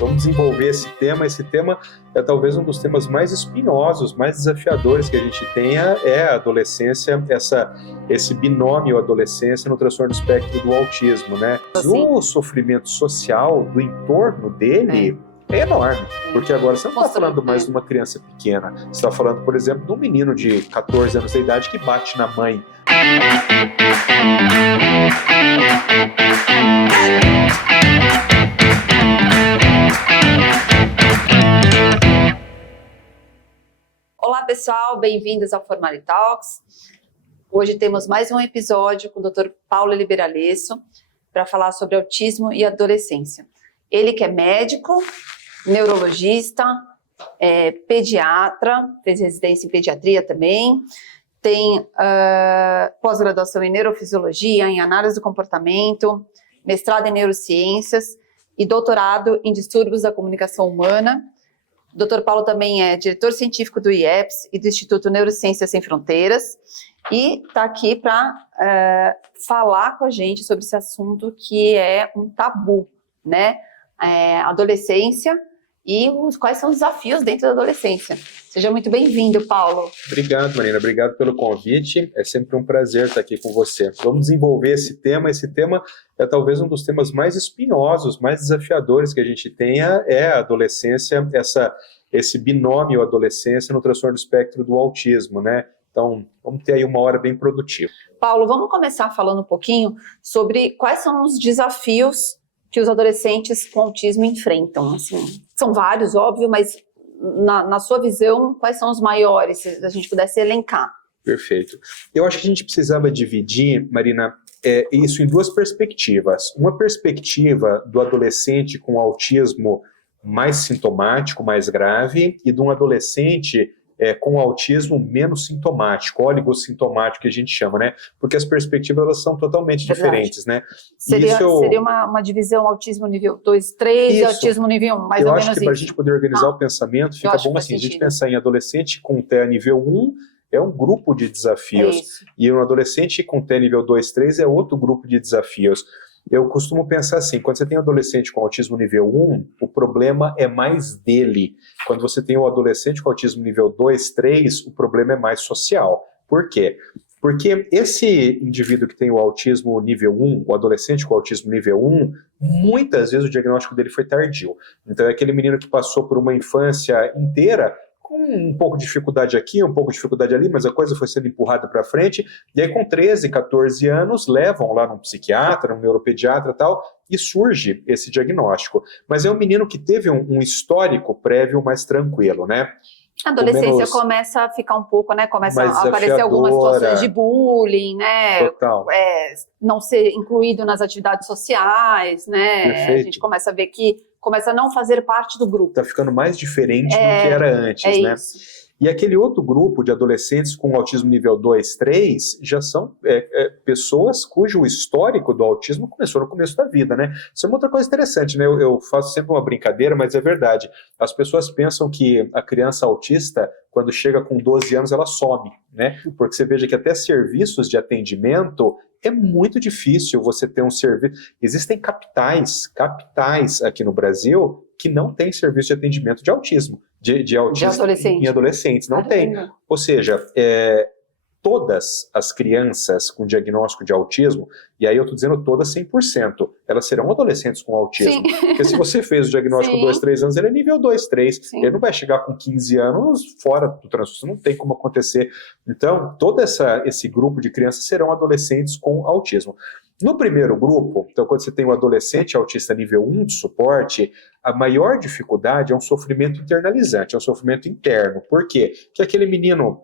Vamos desenvolver esse tema. Esse tema é talvez um dos temas mais espinhosos, mais desafiadores que a gente tenha, é a adolescência, esse binômio adolescência no transtorno do espectro do autismo, né? O sofrimento social do entorno dele é enorme, porque agora você não está falando mais de uma criança pequena, você está falando, por exemplo, de um menino de 14 anos de idade que bate na mãe. Olá pessoal, bem-vindos ao Formali Talks. Hoje temos mais um episódio com o Dr. Paulo Liberalesso para falar sobre autismo e adolescência. Ele que é médico, neurologista, pediatra, fez residência em pediatria também, tem pós-graduação em neurofisiologia, em análise do comportamento, mestrado em neurociências e doutorado em distúrbios da comunicação humana. O Dr. Paulo também é diretor científico do IEPS e do Instituto Neurociências Sem Fronteiras e está aqui para falar com a gente sobre esse assunto que é um tabu, né? Adolescência e quais são os desafios dentro da adolescência. Seja muito bem-vindo, Paulo. Obrigado, Marina. Obrigado pelo convite. É sempre um prazer estar aqui com você. Vamos desenvolver esse tema. Esse tema é talvez um dos temas mais espinhosos, mais desafiadores que a gente tenha, é a adolescência, esse binômio adolescência no transtorno do espectro do autismo, né? Então, vamos ter aí uma hora bem produtiva. Paulo, vamos começar falando um pouquinho sobre quais são os desafios que os adolescentes com autismo enfrentam. Assim, são vários, óbvio, mas na sua visão, quais são os maiores, se a gente pudesse elencar? Perfeito. Eu acho que a gente precisava dividir, Marina, isso em duas perspectivas. Uma perspectiva do adolescente com autismo mais sintomático, mais grave, e de um adolescente com autismo menos sintomático, oligossintomático que a gente chama, né? Porque as perspectivas elas são totalmente diferentes, né? Seria uma divisão autismo nível 2, 3 e autismo nível 1, mais ou menos isso. Eu acho que para a gente poder organizar o pensamento, fica bom assim, a gente pensar em adolescente com TEA nível 1, é um grupo de desafios, e um adolescente com TEA nível 2, 3 é outro grupo de desafios. Eu costumo pensar assim, quando você tem um adolescente com autismo nível 1, o problema é mais dele. Quando você tem um adolescente com autismo nível 2, 3, o problema é mais social. Por quê? Porque esse indivíduo que tem o autismo nível 1, o adolescente com autismo nível 1, muitas vezes o diagnóstico dele foi tardio. Então é aquele menino que passou por uma infância inteira com um pouco de dificuldade aqui, um pouco de dificuldade ali, mas a coisa foi sendo empurrada para frente, e aí com 13, 14 anos, levam lá num psiquiatra, num neuropediatra e tal, e surge esse diagnóstico. Mas é um menino que teve um histórico prévio mais tranquilo, né? A adolescência começa a ficar um pouco, né? Começa a aparecer algumas situações de bullying, né? Total. Não ser incluído nas atividades sociais, né? Perfeito. A gente começa a ver que começa a não fazer parte do grupo. Está ficando mais diferente do que era antes, né? Isso. E aquele outro grupo de adolescentes com autismo nível 2, 3, já são pessoas cujo histórico do autismo começou no começo da vida, né? Isso é uma outra coisa interessante, né? Eu faço sempre uma brincadeira, mas é verdade. As pessoas pensam que a criança autista, quando chega com 12 anos, ela some, né? Porque você veja que até serviços de atendimento é muito difícil você ter um serviço. Existem capitais aqui no Brasil que não tem serviço de atendimento de autismo. De autismo em adolescentes, não tem. Ou seja, todas as crianças com diagnóstico de autismo, e aí eu estou dizendo todas 100%, elas serão adolescentes com autismo. Sim. Porque se você fez o diagnóstico 2, 3 anos, ele é nível 2, 3. Sim. Ele não vai chegar com 15 anos fora do transtorno, não tem como acontecer. Então, todo esse grupo de crianças serão adolescentes com autismo. No primeiro grupo, então quando você tem um adolescente autista nível 1 de suporte, a maior dificuldade é um sofrimento internalizante, é um sofrimento interno. Por quê? Porque aquele menino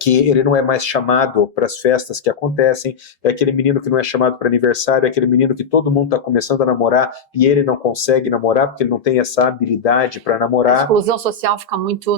que ele não é mais chamado para as festas que acontecem, é aquele menino que não é chamado para aniversário, é aquele menino que todo mundo está começando a namorar e ele não consegue namorar porque ele não tem essa habilidade para namorar. A exclusão social fica muito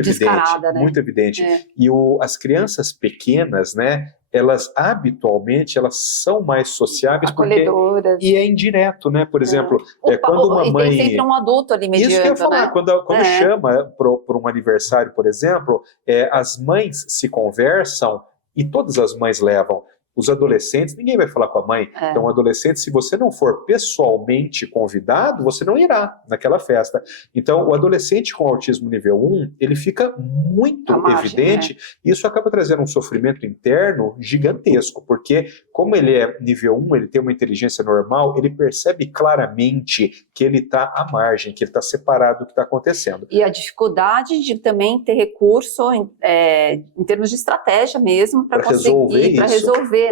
descarada, né? Muito evidente. E as crianças pequenas, né, elas habitualmente são mais sociáveis acolhedoras. E é indireto, né? Por exemplo, quando uma mãe... tem sempre um adulto ali mediando, isso que eu ia falar, né? Quando chama para um aniversário, por exemplo, as mães se conversam e todas as mães levam. Os adolescentes, ninguém vai falar com a mãe. Então, o adolescente, se você não for pessoalmente convidado, você não irá naquela festa. Então, o adolescente com autismo nível 1, ele fica muito evidente, e isso acaba trazendo um sofrimento interno gigantesco, porque como ele é nível 1, ele tem uma inteligência normal, ele percebe claramente que ele está à margem, que ele está separado do que está acontecendo. E a dificuldade de também ter recurso em termos de estratégia mesmo para conseguir, para resolver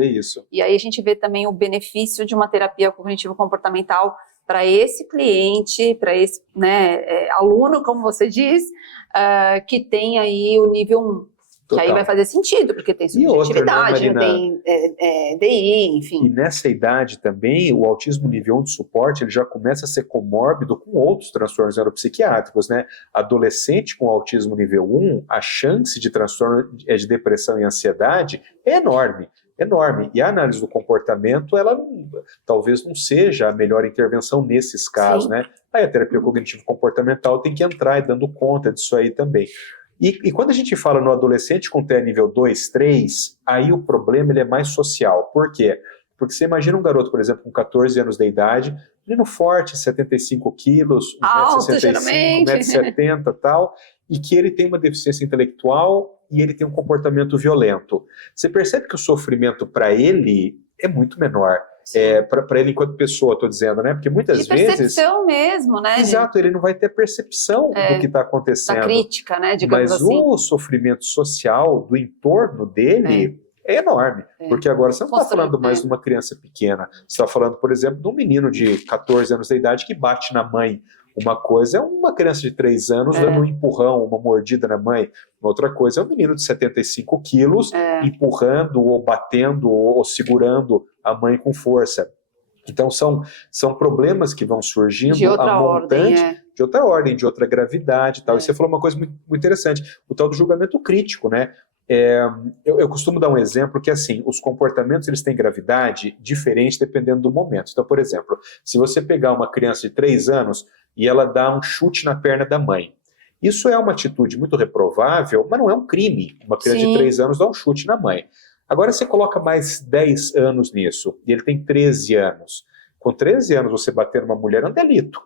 isso. E aí a gente vê também o benefício de uma terapia cognitivo-comportamental para esse cliente, para esse aluno, como você diz, que tem aí o nível 1. Que aí vai fazer sentido, porque tem subjetividade, tem DI, enfim. E nessa idade também, o autismo nível 1 de suporte, ele já começa a ser comórbido com outros transtornos neuropsiquiátricos, né? Adolescente com autismo nível 1, a chance de transtorno de depressão e ansiedade é enorme. E a análise do comportamento, ela talvez não seja a melhor intervenção nesses casos, né? Aí a terapia cognitivo-comportamental tem que entrar e dando conta disso aí também. E quando a gente fala no adolescente com TEA nível 2, 3, aí o problema ele é mais social. Por quê? Porque você imagina um garoto, por exemplo, com 14 anos de idade, menino forte, 75 quilos, 1,65 m, 1,70 m e tal, e que ele tem uma deficiência intelectual e ele tem um comportamento violento. Você percebe que o sofrimento para ele é muito menor. Para ele enquanto pessoa, estou dizendo, né? Porque muitas vezes... percepção mesmo, né? Exato, ele não vai ter percepção do que está acontecendo. Da crítica, né? Digamos Mas assim. o sofrimento social do entorno dele é enorme. Porque agora você não está falando mais de uma criança pequena. Você está falando, por exemplo, de um menino de 14 anos de idade que bate na mãe. Uma coisa é uma criança de 3 anos dando um empurrão, uma mordida na mãe. Outra coisa é um menino de 75 quilos empurrando ou batendo ou segurando a mãe com força. Então são problemas que vão surgindo de outra montante, ordem, de outra ordem, de outra gravidade e tal. E você falou uma coisa muito, muito interessante, o tal do julgamento crítico, né? Eu costumo dar um exemplo que, assim, os comportamentos eles têm gravidade diferente dependendo do momento. Então, por exemplo, se você pegar uma criança de 3 anos e ela dá um chute na perna da mãe, isso é uma atitude muito reprovável, mas não é um crime. Uma criança de 3 anos dá um chute na mãe. Agora você coloca mais 10 anos nisso, e ele tem 13 anos. Com 13 anos você bater numa mulher é um delito.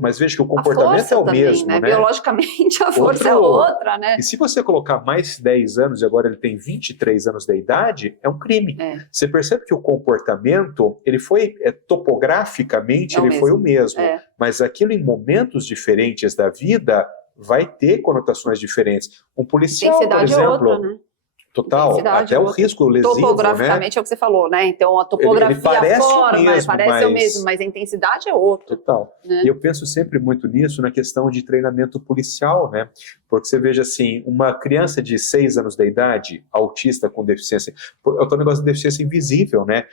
Mas veja que o comportamento é o também, mesmo, né? Biologicamente a força é outra, né? E se você colocar mais 10 anos e agora ele tem 23 anos de idade, é um crime. Você percebe que o comportamento, ele foi, topograficamente, ele foi o mesmo. Mas aquilo em momentos diferentes da vida vai ter conotações diferentes. Um policial, por exemplo... outra, né? Total, até o risco lesivo, topograficamente, né? é o que você falou, né? Então a topografia, ele parece a forma, parece o mesmo, mas a intensidade é outra. Total. Né? E eu penso sempre muito nisso na questão de treinamento policial, né? Porque você veja assim, uma criança de 6 anos de idade, autista com deficiência, é o negócio de deficiência invisível, né?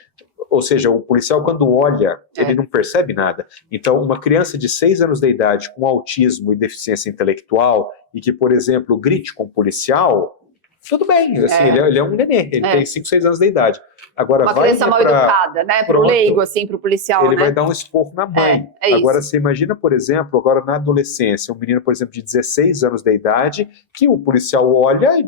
Ou seja, o policial quando olha, ele não percebe nada. Então, uma criança de 6 anos de idade com autismo e deficiência intelectual e que, por exemplo, grite com o policial... Tudo bem, assim, ele é um nenê, ele tem 5, 6 anos de idade. Agora, uma criança mal educada, né? Pro leigo, assim, pro policial, ele vai dar um esporro na mãe. Agora, você imagina, por exemplo, agora na adolescência, um menino, por exemplo, de 16 anos de idade, que o policial olha e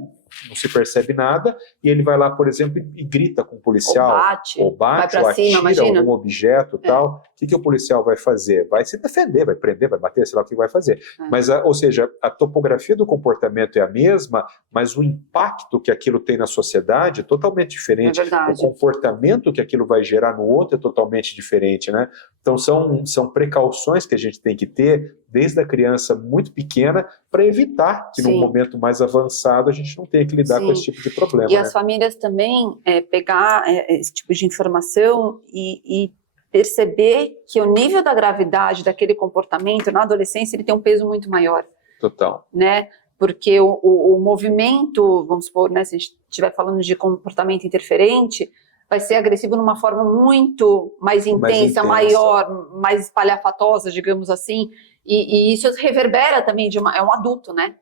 não se percebe nada, e ele vai lá, por exemplo, e grita com o policial. Ou bate, ou atira algum objeto e tal. O que o policial vai fazer? Vai se defender, vai prender, vai bater, sei lá o que vai fazer. Mas, ou seja, a topografia do comportamento é a mesma, mas o impacto que aquilo tem na sociedade é totalmente diferente. O comportamento que aquilo vai gerar no outro é totalmente diferente, né? Então, são precauções que a gente tem que ter desde a criança muito pequena para evitar que num momento mais avançado a gente não tenha que lidar com esse tipo de problema. E as famílias também pegar esse tipo de informação e perceber que o nível da gravidade daquele comportamento na adolescência ele tem um peso muito maior. Total. Né? Porque o movimento, vamos supor, né, se a gente estiver falando de comportamento interferente, vai ser agressivo numa forma muito mais intensa, maior, mais espalhafatosa, digamos assim, e isso reverbera também é um adulto, né?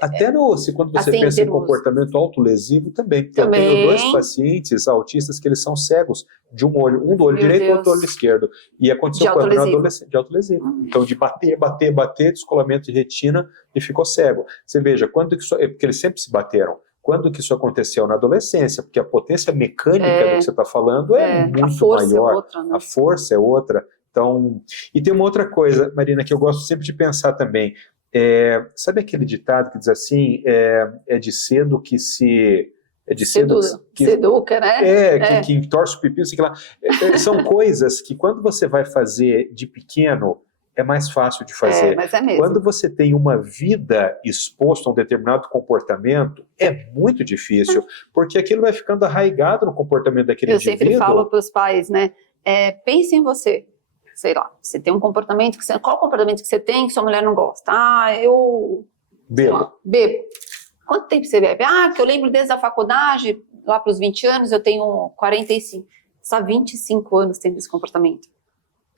Até quando você pensa em comportamento autolesivo também, porque eu tenho 2 pacientes autistas que eles são cegos de um olho, um do olho direito e outro do olho esquerdo. E aconteceu quando? No adolescente, de autolesivo. Então, de bater, descolamento de retina e ficou cego. Você veja, porque eles sempre se bateram. quando que isso aconteceu? Na adolescência, porque a potência mecânica do que você está falando é muito a força maior, é outra, né? a força é outra. Então, e tem uma outra coisa, Marina, que eu gosto sempre de pensar também. Sabe aquele ditado que diz assim, é de cedo que se... É de cedo que se educa, né? Que torce o pipi, sei lá. São coisas que quando você vai fazer de pequeno, é mais fácil de fazer. Mas é mesmo. Quando você tem uma vida exposta a um determinado comportamento, é muito difícil, porque aquilo vai ficando arraigado no comportamento daquele indivíduo. Eu sempre falo para os pais, né? Pense em você. Sei lá, você tem um comportamento que você... Qual o comportamento que você tem que sua mulher não gosta? Eu... Bebo. Bebo. Quanto tempo você bebe? Que eu lembro desde a faculdade, lá para os 20 anos, eu tenho 45. Você há 25 anos tendo esse comportamento.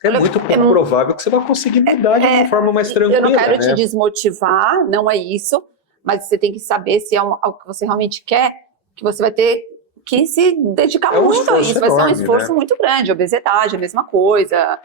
É muito pouco provável que você vai conseguir mudar de uma forma mais tranquila. Eu não quero né? te desmotivar, não é isso, mas você tem que saber se é algo que você realmente quer, que você vai ter que se dedicar muito a isso. Vai ser um esforço muito grande. Obesidade, a mesma coisa,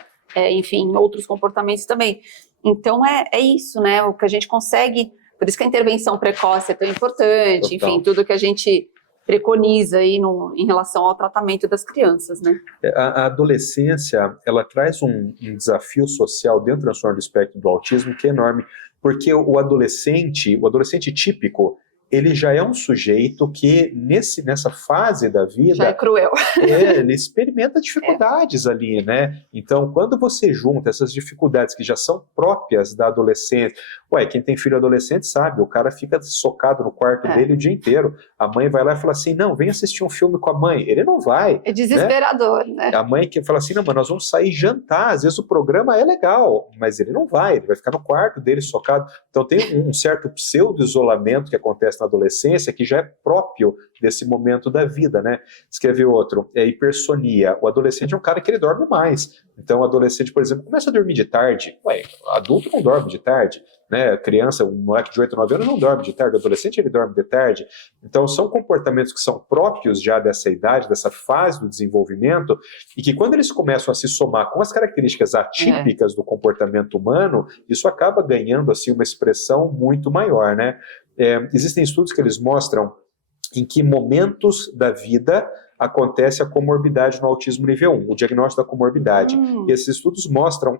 enfim, outros comportamentos também. Então é isso, né? O que a gente consegue... Por isso que a intervenção precoce é tão importante, enfim, tudo que a gente preconiza aí em relação ao tratamento das crianças, né? A adolescência, ela traz um desafio social dentro do transtorno do espectro do autismo que é enorme, porque o adolescente típico, ele já é um sujeito que nessa fase da vida... Já é cruel. Ele experimenta dificuldades ali, né? Então, quando você junta essas dificuldades que já são próprias da adolescência... Quem tem filho adolescente sabe, o cara fica socado no quarto dele o dia inteiro. A mãe vai lá e fala assim, não, vem assistir um filme com a mãe. Ele não vai. É desesperador, né? A mãe que fala assim, não, mas nós vamos sair jantar. Às vezes o programa é legal, mas ele não vai. Ele vai ficar no quarto dele socado. Então tem um certo pseudo-isolamento que acontece na adolescência que já é próprio desse momento da vida, né? Escreve outro, hipersonia. O adolescente é um cara que ele dorme mais. Então o adolescente, por exemplo, começa a dormir de tarde. Adulto não dorme de tarde, né? Criança, um moleque de 8, 9 anos não dorme de tarde. O adolescente, ele dorme de tarde. Então são comportamentos que são próprios já dessa idade, dessa fase do desenvolvimento, e que quando eles começam a se somar com as características atípicas do comportamento humano, isso acaba ganhando assim uma expressão muito maior, né? Existem estudos que eles mostram em que momentos da vida acontece a comorbidade no autismo nível 1, o diagnóstico da comorbidade. E esses estudos mostram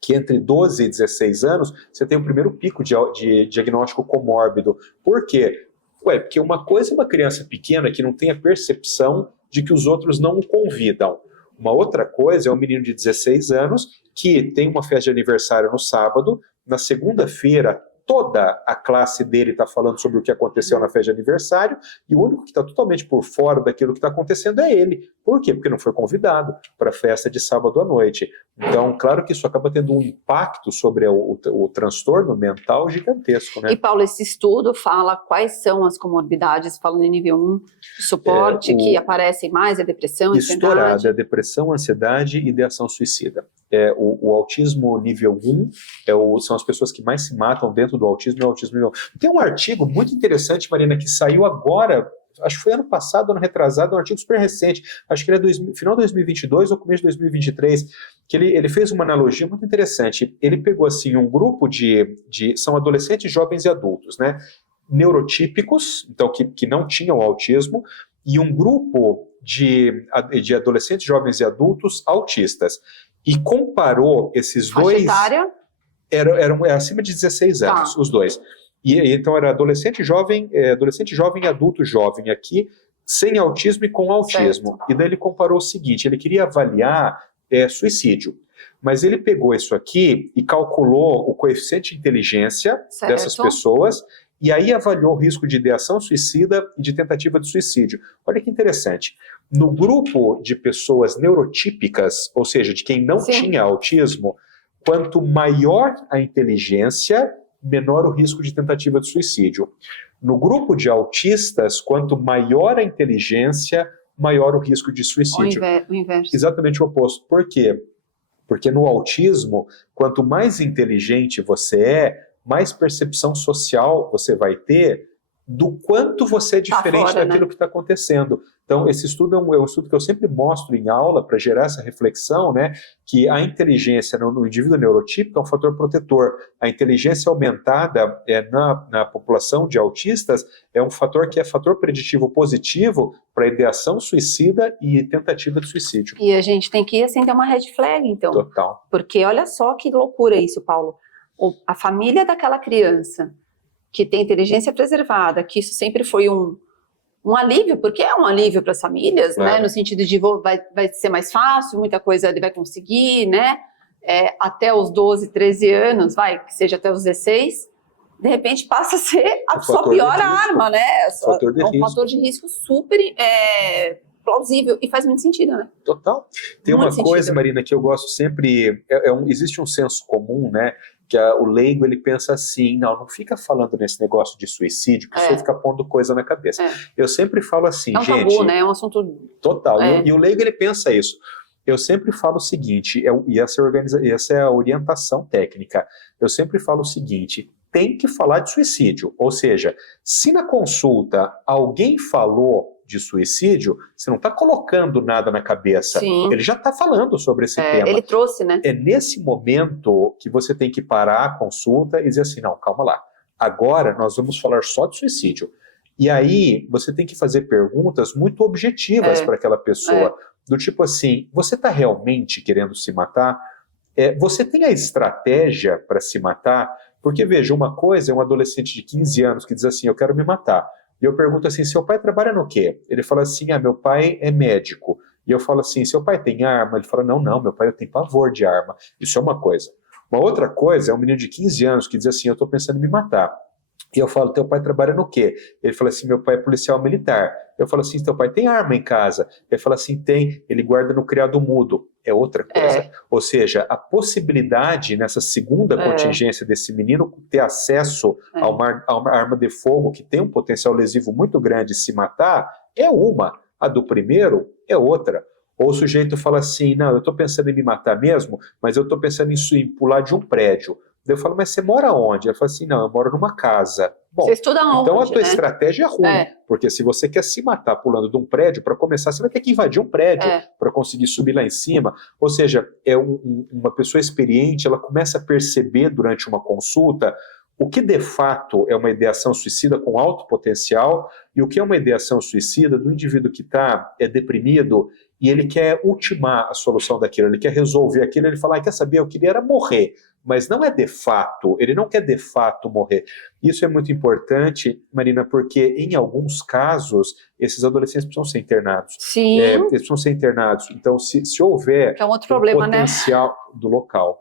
que entre 12 e 16 anos você tem o primeiro pico de diagnóstico comórbido. Por quê? Porque uma coisa é uma criança pequena que não tem a percepção de que os outros não o convidam. Uma outra coisa é um menino de 16 anos que tem uma festa de aniversário no sábado, na segunda-feira toda a classe dele está falando sobre o que aconteceu na festa de aniversário e o único que está totalmente por fora daquilo que está acontecendo é ele. Por quê? Porque não foi convidado para a festa de sábado à noite. Então, claro que isso acaba tendo um impacto sobre o transtorno mental gigantesco, né? E, Paulo, esse estudo fala quais são as comorbidades, falando em nível 1, suporte, que aparecem mais, a depressão, estourada, a depressão, ansiedade e ideação suicida. O autismo nível 1 são as pessoas que mais se matam dentro do autismo e o autismo nível 1. Tem um artigo muito interessante, Marina, que saiu agora, acho que foi ano passado, ano retrasado, um artigo super recente, acho que ele é final de 2022 ou começo de 2023, que ele fez uma analogia muito interessante. Ele pegou assim um grupo são adolescentes, jovens e adultos, né? Neurotípicos, então que não tinham autismo, e um grupo de adolescentes, jovens e adultos autistas. E comparou esses dois... Faixa etária? Eram acima de 16 anos, os dois. E então era adolescente jovem e adulto jovem aqui, sem autismo e com autismo. Certo. E daí ele comparou o seguinte, ele queria avaliar suicídio. Mas ele pegou isso aqui e calculou o coeficiente de inteligência dessas pessoas e aí avaliou o risco de ideação suicida e de tentativa de suicídio. Olha que interessante. No grupo de pessoas neurotípicas, ou seja, de quem não tinha autismo, quanto maior a inteligência, menor o risco de tentativa de suicídio. No grupo de autistas, quanto maior a inteligência, maior o risco de suicídio. O inverso. Exatamente o oposto. Por quê? Porque no autismo, quanto mais inteligente você mais percepção social você vai ter do quanto você é diferente daquilo que está acontecendo. Então, esse estudo é um estudo que eu sempre mostro em aula para gerar essa reflexão, né, que a inteligência no indivíduo neurotípico é um fator protetor. A inteligência aumentada na população de autistas é um fator que é fator preditivo positivo para ideação suicida e tentativa de suicídio. E a gente tem que acender uma red flag, então. Total. Porque olha só que loucura isso, Paulo. A família daquela criança que tem inteligência preservada, que isso sempre foi um alívio, porque é um alívio para as famílias, Claro. né? No sentido de vai ser mais fácil, muita coisa ele vai conseguir, né? Até os 12, 13 anos, que seja até os 16, de repente passa a ser a sua pior arma, né? Um fator de risco super plausível e faz muito sentido, né? Total. Tem Muito uma coisa, sentido. Marina, que eu gosto sempre, existe um senso comum, né? Que o leigo, ele pensa assim, não fica falando nesse negócio de suicídio, que você fica pondo coisa na cabeça. Eu sempre falo assim, gente... É um tabu, né? É um assunto... Total. E o leigo, ele pensa isso. Eu sempre falo o seguinte, e essa é a orientação técnica, eu sempre falo o seguinte, tem que falar de suicídio, ou seja, se na consulta alguém falou de suicídio, você não está colocando nada na cabeça. Sim. Ele já está falando sobre esse tema. Ele trouxe, né? É nesse momento que você tem que parar a consulta e dizer assim, não, calma lá. Agora nós vamos falar só de suicídio. E aí você tem que fazer perguntas muito objetivas para aquela pessoa. Do tipo assim, você está realmente querendo se matar? Você tem a estratégia para se matar? Porque, veja, uma coisa é um adolescente de 15 anos que diz assim, eu quero me matar. E eu pergunto assim, seu pai trabalha no quê? Ele fala assim, meu pai é médico. E eu falo assim, seu pai tem arma? Ele fala, não, meu pai tem pavor de arma. Isso é uma coisa. Uma outra coisa é um menino de 15 anos que diz assim, eu estou pensando em me matar. E eu falo, teu pai trabalha no quê? Ele fala assim, meu pai é policial militar. Eu falo assim, teu pai tem arma em casa? Ele fala assim, tem, ele guarda no criado mudo. É outra coisa. Ou seja, a possibilidade nessa segunda contingência desse menino ter acesso a uma arma de fogo que tem um potencial lesivo muito grande e se matar é uma. A do primeiro é outra. Ou o sujeito fala assim, não, eu estou pensando em me matar mesmo, mas eu estou pensando em pular de um prédio. Eu falo, mas você mora onde? Ele fala assim, não, eu moro numa casa. Bom, você estuda onde, então a tua né? estratégia é ruim, porque se você quer se matar pulando de um prédio, para começar, você vai ter que invadir um prédio para conseguir subir lá em cima. Ou seja, uma pessoa experiente, ela começa a perceber durante uma consulta o que de fato é uma ideação suicida com alto potencial e o que é uma ideação suicida do indivíduo que está deprimido e ele quer ultimar a solução daquilo, ele quer resolver aquilo, ele fala, quer saber, eu queria era morrer, mas não é de fato, ele não quer de fato morrer. Isso é muito importante, Marina, porque em alguns casos, esses adolescentes precisam ser internados. Sim. Eles precisam ser internados. Então, se houver que é um outro problema, potencial do local,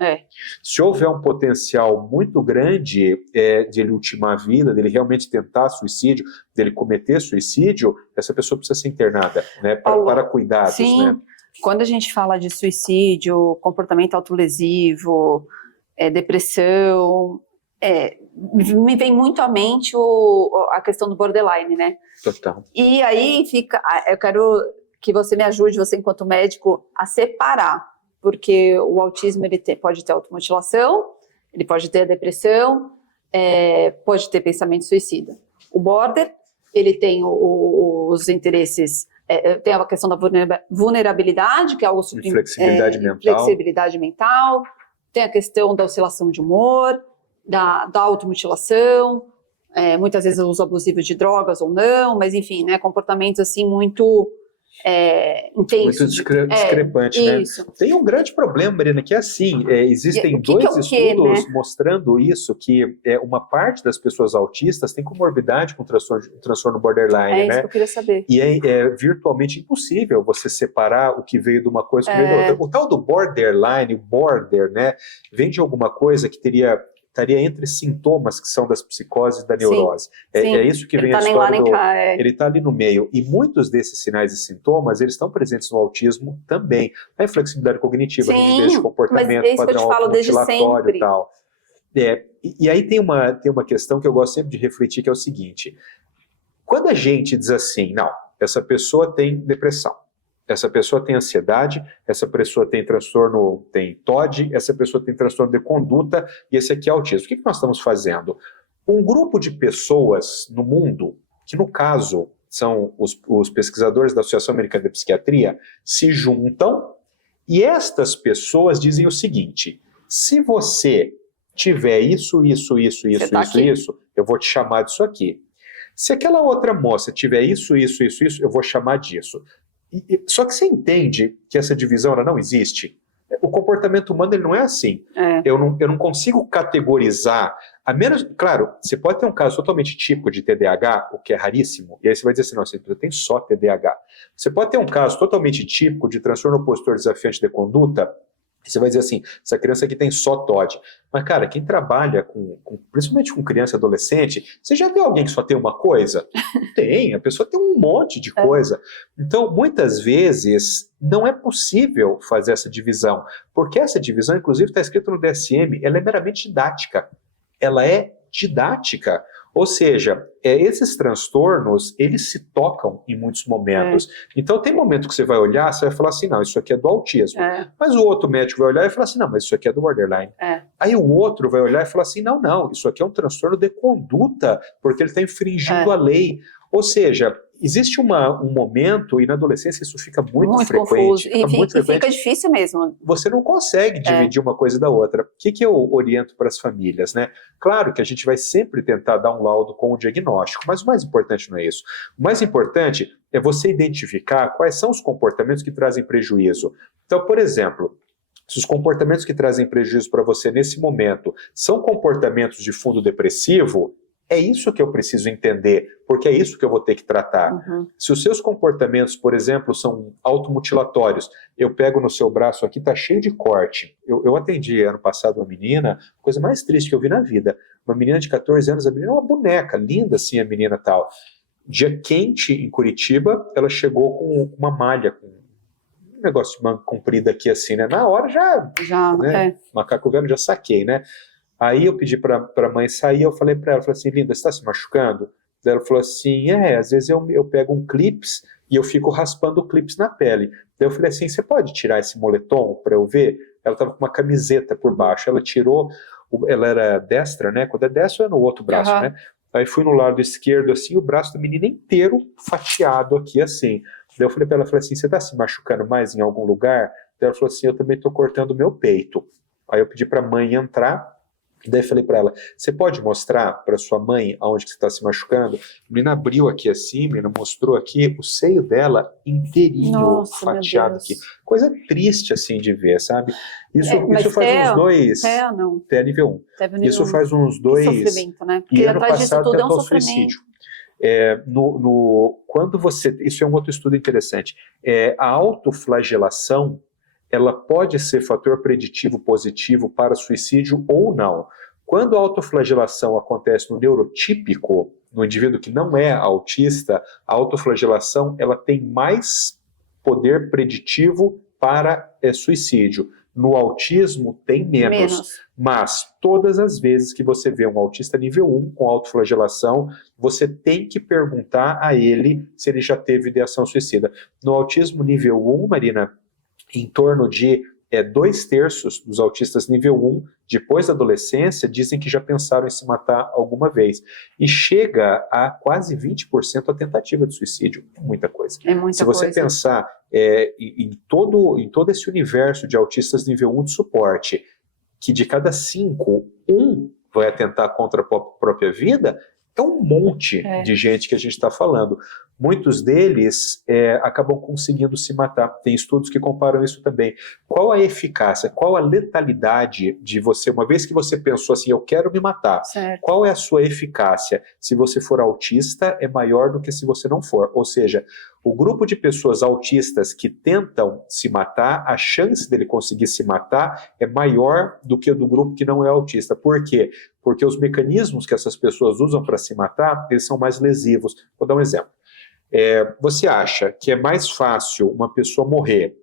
se houver um potencial muito grande de ele ultimar a vida, dele realmente tentar suicídio, dele cometer suicídio, essa pessoa precisa ser internada, né, para cuidados. Sim, né? Quando a gente fala de suicídio, comportamento autolesivo, depressão, me vem muito à mente a questão do borderline, né? Total. E aí eu quero que você me ajude, você enquanto médico, a separar, porque o autismo pode ter automutilação, ele pode ter a depressão, pode ter pensamento suicida. O border, ele tem os interesses, tem a questão da vulnerabilidade, que é algo flexibilidade mental, tem a questão da oscilação de humor, da automutilação, muitas vezes o uso abusivo de drogas ou não, mas enfim, né, comportamentos assim muito intensos. Muito discrepante, né? Isso. Tem um grande problema, Marina, que é assim, existem dois estudos mostrando isso, que uma parte das pessoas autistas tem comorbidade com transtorno borderline, isso né? que eu queria saber. E é virtualmente impossível você separar o que veio de uma coisa e o que veio da outra. O tal do borderline, o border, né, vem de alguma coisa que estaria entre sintomas que são das psicoses e da neurose. É isso que vem a história ele está ali no meio. E muitos desses sinais e sintomas, eles estão presentes no autismo também. A inflexibilidade cognitiva, rigidez de comportamento, padrão automutilatório e tal. E aí tem uma questão que eu gosto sempre de refletir, que é o seguinte. Quando a gente diz assim, não, essa pessoa tem depressão, essa pessoa tem ansiedade, essa pessoa tem transtorno, tem TOD, essa pessoa tem transtorno de conduta e esse aqui é autismo. O que nós estamos fazendo? Um grupo de pessoas no mundo, que no caso são os pesquisadores da Associação Americana de Psiquiatria, se juntam e estas pessoas dizem o seguinte: se você tiver isso, eu vou te chamar disso aqui. Se aquela outra moça tiver isso, eu vou chamar disso. Só que você entende que essa divisão ela não existe? O comportamento humano ele não é assim. Eu não consigo categorizar, a menos, claro, você pode ter um caso totalmente típico de TDAH, o que é raríssimo, e aí você vai dizer assim, não, você tem só TDAH. Você pode ter um caso totalmente típico de transtorno opositor desafiante de conduta, você vai dizer assim, essa criança aqui tem só TOD. Mas, cara, quem trabalha principalmente com criança e adolescente, você já viu alguém que só tem uma coisa? Tem, a pessoa tem um monte de coisa. Então, muitas vezes, não é possível fazer essa divisão, porque essa divisão, inclusive, está escrita no DSM, ela é meramente didática. Ela é didática. Ou seja, esses transtornos, eles se tocam em muitos momentos. Então, tem momento que você vai olhar, você vai falar assim, não, isso aqui é do autismo. Mas o outro médico vai olhar e falar assim, não, mas isso aqui é do borderline. Aí o outro vai olhar e falar assim, não, isso aqui é um transtorno de conduta, porque ele está infringindo a lei. Ou seja, existe um momento, e na adolescência isso fica muito frequente. Fica difícil mesmo. Você não consegue dividir uma coisa da outra. O que eu oriento para as famílias, né? Claro que a gente vai sempre tentar dar um laudo com o diagnóstico, mas o mais importante não é isso. O mais importante é você identificar quais são os comportamentos que trazem prejuízo. Então, por exemplo, se os comportamentos que trazem prejuízo para você nesse momento são comportamentos de fundo depressivo, é isso que eu preciso entender, porque é isso que eu vou ter que tratar. Se os seus comportamentos, por exemplo, são automutilatórios, eu pego no seu braço aqui, tá cheio de corte. Eu atendi ano passado uma menina, a coisa mais triste que eu vi na vida. Uma menina de 14 anos, a menina é uma boneca, linda assim a menina tal. Dia quente em Curitiba, ela chegou com uma malha, com um negócio de manga comprida aqui assim, né? Na hora já né? Macaco velho, já saquei, né? Aí eu pedi para a mãe sair, eu falei para ela, falei assim, linda, você está se machucando? Daí ela falou assim, às vezes eu pego um clips e eu fico raspando o clips na pele. Daí eu falei assim, você pode tirar esse moletom para eu ver? Ela estava com uma camiseta por baixo, ela tirou, ela era destra, né? Quando é destra é no outro braço, né? Aí fui no lado esquerdo assim, o braço da menina inteiro fatiado aqui assim. Daí eu falei para ela, falei assim, você está se machucando mais em algum lugar? Daí ela falou assim, eu também estou cortando o meu peito. Aí eu pedi para a mãe entrar. Daí falei para ela, você pode mostrar para sua mãe aonde que você está se machucando? A menina abriu aqui assim, a menina mostrou aqui o seio dela inteirinho, fatiado aqui. Coisa triste assim de ver, sabe? Isso faz uns dois... TEA não. TEA nível 1. Isso faz uns 2... Sofrimento, né? Porque e ano atrás disso passado tudo é um tentou sofrimento. Suicídio. Quando você... Isso é um outro estudo interessante. A autoflagelação ela pode ser fator preditivo positivo para suicídio ou não. Quando a autoflagelação acontece no neurotípico, no indivíduo que não é autista, a autoflagelação ela tem mais poder preditivo para suicídio. No autismo tem menos. Mas todas as vezes que você vê um autista nível 1 com autoflagelação, você tem que perguntar a ele se ele já teve ideação suicida. No autismo nível 1, Marina, em torno de 2/3 dos autistas nível 1, depois da adolescência, dizem que já pensaram em se matar alguma vez. E chega a quase 20% a tentativa de suicídio. É muita coisa. É muita Se você coisa. pensar em todo esse universo de autistas nível 1 de suporte, que de cada 5, 1 vai atentar contra a própria vida, é um monte de gente que a gente está falando. Muitos deles acabam conseguindo se matar. Tem estudos que comparam isso também. Qual a eficácia, qual a letalidade de você, uma vez que você pensou assim, eu quero me matar, qual é a sua eficácia? Se você for autista, é maior do que se você não for. Ou seja, o grupo de pessoas autistas que tentam se matar, a chance dele conseguir se matar é maior do que o do grupo que não é autista. Por quê? Porque os mecanismos que essas pessoas usam para se matar, eles são mais lesivos. Vou dar um exemplo. Você acha que é mais fácil uma pessoa morrer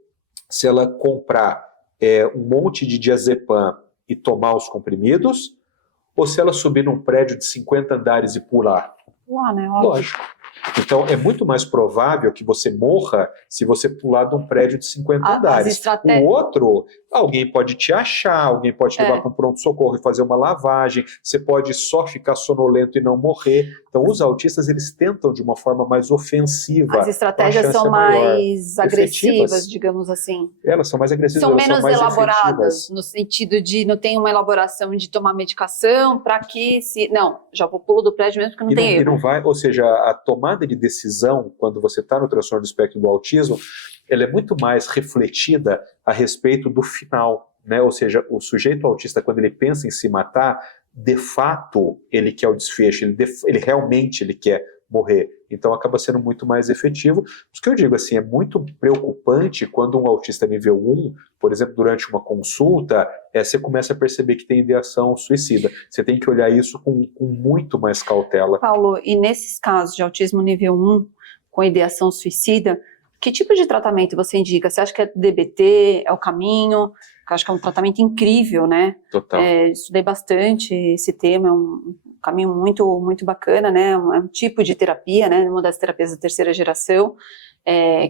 se ela comprar um monte de diazepam e tomar os comprimidos, ou se ela subir num prédio de 50 andares e pular? Né? Lógico. Então, é muito mais provável que você morra se você pular de um prédio de 50 andares. O outro, Alguém pode te achar, alguém pode te levar para um pronto-socorro e fazer uma lavagem, você pode só ficar sonolento e não morrer. Então, os autistas, eles tentam de uma forma mais ofensiva. As estratégias são mais agressivas, digamos assim. Elas são mais agressivas, são elas menos são mais elaboradas, efetivas. no sentido de não tem uma elaboração de tomar medicação para que se... Não, já vou pulo do prédio mesmo porque não tem erro. E não vai, ou seja, a tomada de decisão, quando você está no transtorno do espectro do autismo, ela é muito mais refletida a respeito do final, né? Ou seja, o sujeito autista, quando ele pensa em se matar, de fato, ele quer o desfecho, ele realmente ele quer morrer. Então, acaba sendo muito mais efetivo. Por isso que eu digo assim, é muito preocupante quando um autista nível 1, por exemplo, durante uma consulta, você começa a perceber que tem ideação suicida. Você tem que olhar isso com muito mais cautela. Paulo, e nesses casos de autismo nível 1, com ideação suicida, que tipo de tratamento você indica? Você acha que é DBT, é o caminho? Eu acho que é um tratamento incrível, né? Total. Estudei bastante esse tema, é um caminho muito, muito bacana, né? É um tipo de terapia, né? Uma das terapias da terceira geração,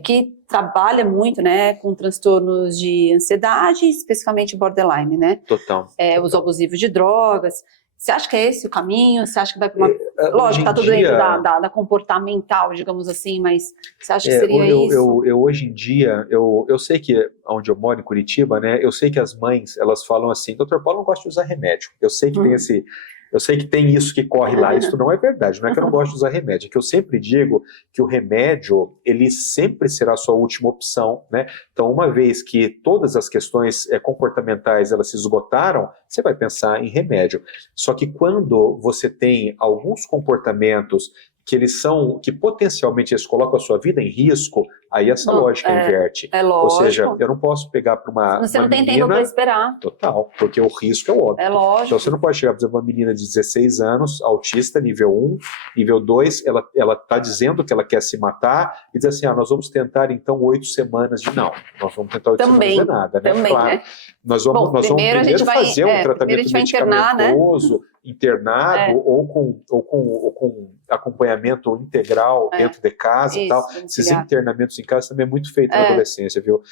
que trabalha muito, né? Com transtornos de ansiedade, especificamente borderline, né? Total. Uso abusivo de drogas. Você acha que é esse o caminho? Você acha que vai para uma... Lógico, está tudo dentro da comportamental, digamos assim, mas você acha que seria isso? Eu hoje em dia, eu sei que onde eu moro, em Curitiba, né, eu sei que as mães, elas falam assim, doutor Paulo não gosta de usar remédio. Eu sei que tem esse... Eu sei que tem isso que corre lá, isso não é verdade, não é que eu não gosto de usar remédio, é que eu sempre digo que o remédio, ele sempre será a sua última opção, né? Então, uma vez que todas as questões comportamentais, elas se esgotaram, você vai pensar em remédio. Só que quando você tem alguns comportamentos que potencialmente eles colocam a sua vida em risco, aí essa lógica inverte. É lógico. Ou seja, eu não posso pegar para uma Você não tem menina, tempo para esperar. Total, porque o risco é óbvio. É lógico. Então você não pode chegar, por exemplo, uma menina de 16 anos, autista, nível 1, nível 2, ela está dizendo que ela quer se matar, e diz assim, nós vamos tentar então 8 semanas de... Não, nós vamos tentar 8 semanas de nada, né? Também, Claro. né? Nós vamos primeiro fazer um tratamento medicamentoso, internado, ou com acompanhamento integral dentro de casa e tal. Esses internamentos em casa também é muito feito na adolescência, viu?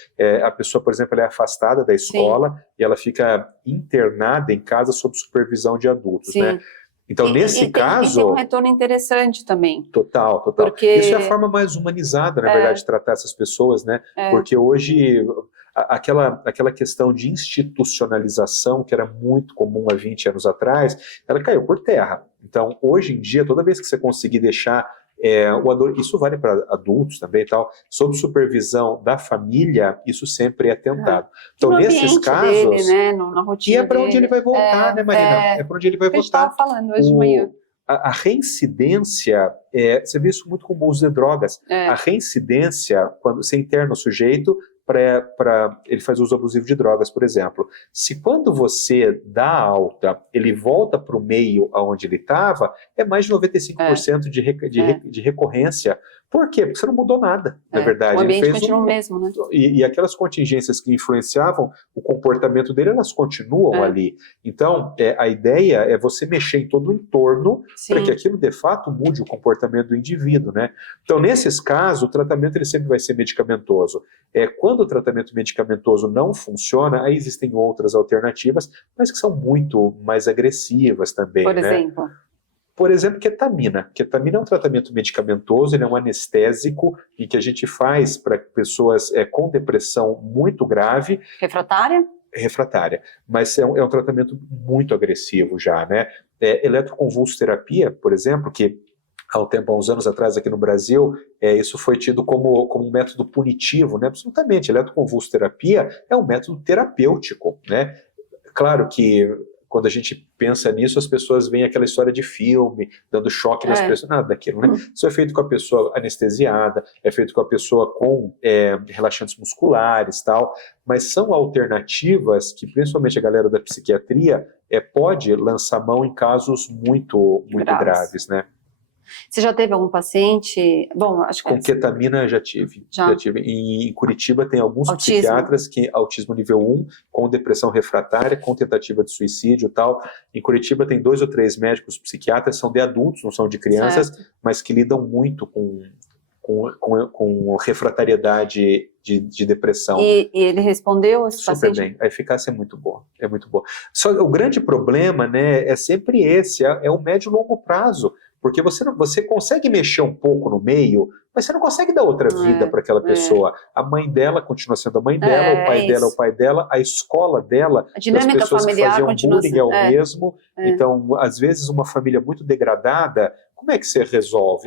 A pessoa, por exemplo, ela é afastada da escola e ela fica internada em casa sob supervisão de adultos, né? Então, nesse caso... tem um retorno interessante também. Total. Porque... Isso é a forma mais humanizada, na verdade, de tratar essas pessoas, né? Porque hoje... Aquela questão de institucionalização, que era muito comum há 20 anos atrás, ela caiu por terra. Então, hoje em dia, toda vez que você conseguir deixar isso vale para adultos também e tal, sob supervisão da família, isso sempre é tentado. Então, nesses casos... Dele, né? Na rotina e é para onde ele vai voltar, né, Marina? É para onde ele vai voltar. A gente estava falando hoje de manhã. A reincidência, você vê isso muito com o uso de drogas. A reincidência, quando você interna o sujeito, ele faz uso abusivo de drogas, por exemplo. Se quando você dá alta, ele volta para o meio onde ele estava, é mais de 95% de recorrência. Por quê? Porque você não mudou nada, na verdade. O ambiente continua o mesmo, né? E aquelas contingências que influenciavam o comportamento dele, elas continuam ali. Então, a ideia é você mexer em todo o entorno para que aquilo, de fato, mude o comportamento do indivíduo, né? Então, nesses casos, o tratamento ele sempre vai ser medicamentoso. Quando o tratamento medicamentoso não funciona, aí existem outras alternativas, mas que são muito mais agressivas também, Por exemplo? Por exemplo, ketamina. Ketamina é um tratamento medicamentoso, ele é um anestésico e que a gente faz para pessoas com depressão muito grave. Refratária? Refratária, mas é um tratamento muito agressivo já, né? Eletroconvulsoterapia, por exemplo, que há uns anos atrás aqui no Brasil, isso foi tido como um método punitivo, né? Absolutamente, eletroconvulsoterapia é um método terapêutico, né? Claro que quando a gente pensa nisso, as pessoas veem aquela história de filme, dando choque nas pessoas, nada daquilo, né? Isso é feito com a pessoa anestesiada, é feito com a pessoa com relaxantes musculares, tal, mas são alternativas que, principalmente a galera da psiquiatria, pode lançar mão em casos muito graves, né? Você já teve algum paciente? Bom, acho que com ketamina já tive. Em Curitiba tem alguns psiquiatras que autismo nível 1, com depressão refratária, com tentativa de suicídio e tal. Em Curitiba tem 2 ou 3 médicos psiquiatras, são de adultos, não são de crianças, mas que lidam muito com com refratariedade de depressão. E ele respondeu esse Super paciente? bem, a eficácia é muito boa, é muito boa. Só o grande problema, né, é sempre esse, é o médio e longo prazo, porque você consegue mexer um pouco no meio, mas você não consegue dar outra vida para aquela pessoa. A mãe dela continua sendo a mãe dela, o pai dela é o pai dela, a escola dela, a dinâmica das pessoas familiar que faziam continua bullying é o sendo, mesmo. Então, às vezes, uma família muito degradada, como é que você resolve?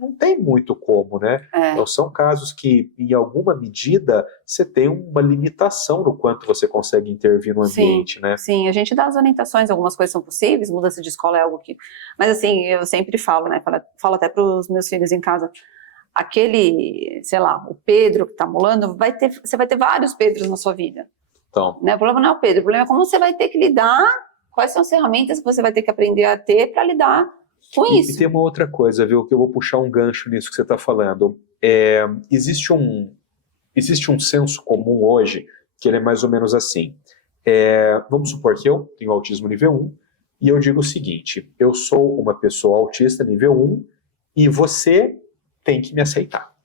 Não tem muito como, né? Então, são casos que, em alguma medida, você tem uma limitação no quanto você consegue intervir no ambiente, né? Sim, a gente dá as orientações, algumas coisas são possíveis, mudança de escola é algo que... Mas assim, eu sempre falo, né? Falo até para os meus filhos em casa, aquele, sei lá, o Pedro que está molando, você vai ter vários Pedros na sua vida. Então, né? O problema não é o Pedro, o problema é como você vai ter que lidar, quais são as ferramentas que você vai ter que aprender a ter para lidar com isso. E tem uma outra coisa, viu, que eu vou puxar um gancho nisso que você está falando. Existe um senso comum hoje, que ele é mais ou menos assim. Vamos supor que eu tenho autismo nível 1, e eu digo o seguinte, eu sou uma pessoa autista nível 1, e você tem que me aceitar.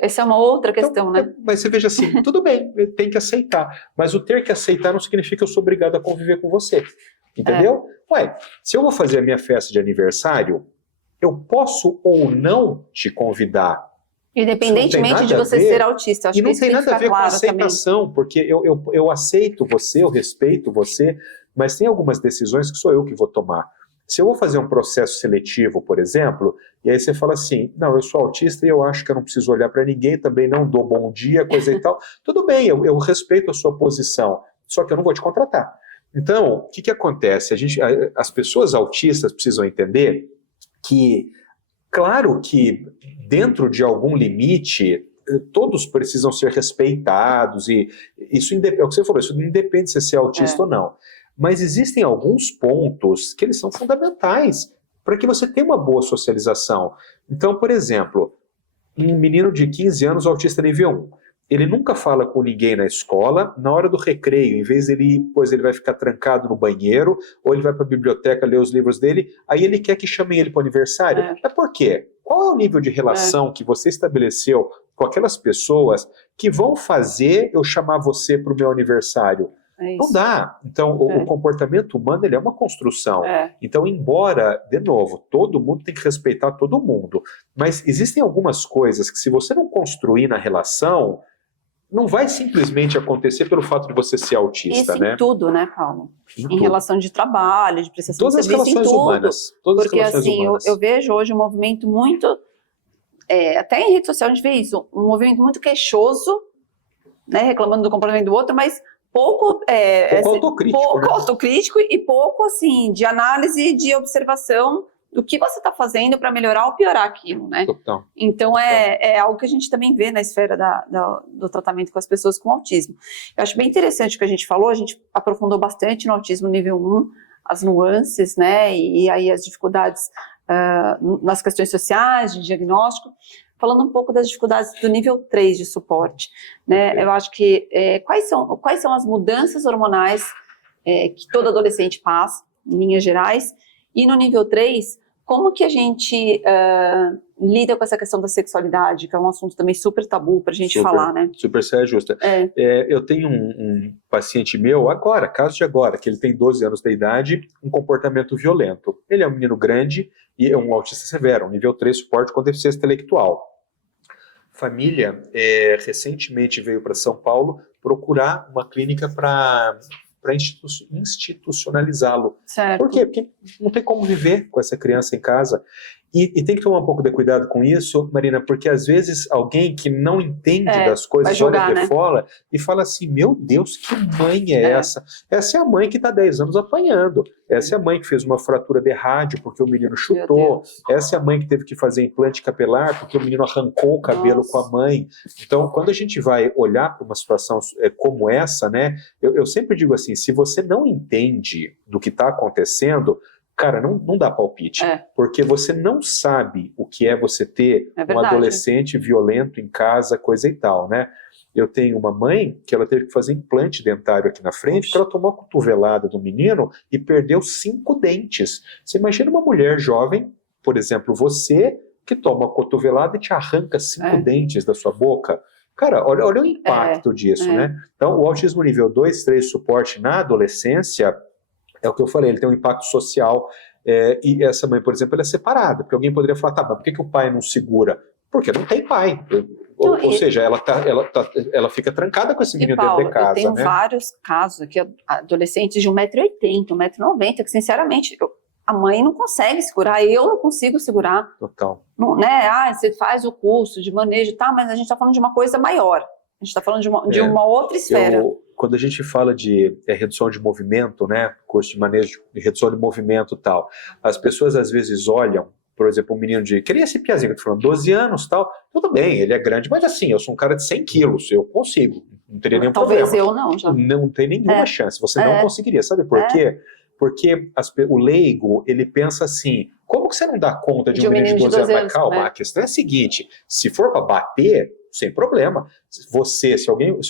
Essa é uma outra questão, então, né? Mas você veja assim, tudo bem, tem que aceitar, mas o ter que aceitar não significa que eu sou obrigado a conviver com você, entendeu? Ué, se eu vou fazer a minha festa de aniversário, eu posso ou não te convidar. Independentemente de você ser autista, eu acho e não que tem isso nada a ver com aceitação, também. porque eu aceito você, eu respeito você, mas tem algumas decisões que sou eu que vou tomar. Se eu vou fazer um processo seletivo, por exemplo, e aí você fala assim, não, eu sou autista e eu acho que eu não preciso olhar para ninguém, também não dou bom dia, coisa e tal, tudo bem, eu respeito a sua posição, só que eu não vou te contratar. Então, o que acontece? As pessoas autistas precisam entender que, claro que dentro de algum limite, todos precisam ser respeitados, e isso é o que você falou, isso não depende de você é autista ou não. Mas existem alguns pontos que eles são fundamentais para que você tenha uma boa socialização. Então, por exemplo, um menino de 15 anos, autista nível 1, ele nunca fala com ninguém na escola, na hora do recreio, em vez dele ir, pois ele vai ficar trancado no banheiro, ou ele vai para a biblioteca ler os livros dele, aí ele quer que chamem ele para o aniversário. Mas por quê? Qual é o nível de relação que você estabeleceu com aquelas pessoas que vão fazer eu chamar você para o meu aniversário? Não dá. Então, o comportamento humano ele é uma construção. Então, embora, de novo, todo mundo tem que respeitar todo mundo, mas existem algumas coisas que se você não construir na relação, não vai simplesmente acontecer pelo fato de você ser autista, né? Em tudo, né, Paulo? Em relação de trabalho, de prestação de serviço, em tudo. Humanas. Porque, assim, eu vejo hoje um movimento muito... até em rede social a gente vê isso, um movimento muito queixoso, né, reclamando do comportamento do outro, mas pouco autocrítico e pouco assim de análise, de observação do que você está fazendo para melhorar ou piorar aquilo, né? Então é algo que a gente também vê na esfera do tratamento com as pessoas com autismo. Eu acho bem interessante o que a gente falou, a gente aprofundou bastante no autismo nível 1, as nuances, né? E aí as dificuldades nas questões sociais, de diagnóstico. Falando um pouco das dificuldades do nível 3 de suporte, né? Eu acho que quais são as mudanças hormonais que todo adolescente passa, em linhas gerais, e no nível 3, como que a gente lida com essa questão da sexualidade, que é um assunto também super tabu para a gente falar, né? Super saia justa. Eu tenho um paciente meu, caso de agora, que ele tem 12 anos de idade, um comportamento violento. Ele é um menino grande e é um autista severo, um nível 3 suporte com deficiência intelectual. Família recentemente veio para São Paulo procurar uma clínica para institucionalizá-lo. Por quê? Porque não tem como viver com essa criança em casa. E tem que tomar um pouco de cuidado com isso, Marina, porque às vezes alguém que não entende das coisas olha de fora e fala assim, meu Deus, que mãe é essa? Essa é a mãe que está 10 anos apanhando. Essa é a mãe que fez uma fratura de rádio porque o menino chutou. Essa é a mãe que teve que fazer implante capilar porque o menino arrancou o cabelo com a mãe. Então, quando a gente vai olhar para uma situação como essa, né, eu sempre digo assim, se você não entende do que está acontecendo, cara, não dá palpite, porque você não sabe o que é você ter um adolescente violento em casa, coisa e tal, né? Eu tenho uma mãe que ela teve que fazer implante dentário aqui na frente, porque ela tomou a cotovelada do menino e perdeu 5 dentes. Você imagina uma mulher jovem, por exemplo, você que toma uma cotovelada e te arranca 5 dentes da sua boca. Cara, olha o impacto disso, né? Então, o autismo nível 2, 3, suporte na adolescência, é o que eu falei, ele tem um impacto social, e essa mãe, por exemplo, ela é separada, porque alguém poderia falar, tá, mas por que o pai não segura? Porque não tem pai. Ou seja, ela fica trancada com esse menino dentro de casa. Eu tenho né? vários casos aqui, adolescentes de 1,80 m, 1,90 m, que sinceramente, a mãe não consegue segurar, eu não consigo segurar. Total. Não, né? Você faz o curso de manejo, tá, mas a gente está falando de uma coisa maior. A gente está falando de uma outra esfera. Quando a gente fala de redução de movimento, né, curso de manejo de redução de movimento e tal, as pessoas às vezes olham, por exemplo, um menino que nem esse piazinho que eu tô falando, 12 anos tal, tudo bem, ele é grande, mas assim, eu sou um cara de 100 quilos, eu consigo, não teria nenhum problema. problema. Talvez eu não, já. Não tem nenhuma chance, você não conseguiria, sabe por quê? Porque o leigo, ele pensa assim, como que você não dá conta de um menino de 12 anos? Mas calma, a questão é a seguinte, se for para bater, sem problema. Se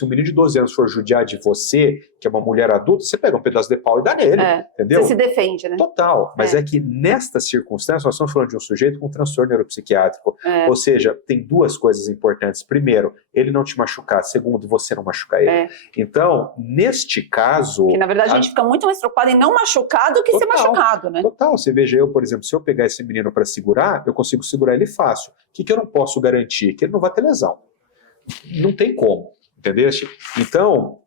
um menino de 12 anos for judiar de você, que é uma mulher adulta, você pega um pedaço de pau e dá nele, entendeu? Você se defende, né? Total. Mas é que nesta circunstância, nós estamos falando de um sujeito com transtorno neuropsiquiátrico. Ou seja, tem duas coisas importantes. Primeiro, ele não te machucar. Segundo, você não machucar ele. Então, neste caso... Que na verdade a gente fica muito mais preocupado em não machucar do que ser machucado, né? Total. Você veja eu, por exemplo, se eu pegar esse menino para segurar, eu consigo segurar ele fácil. O que eu não posso garantir? Que ele não vai ter lesão. Não tem como, entendeu? Então,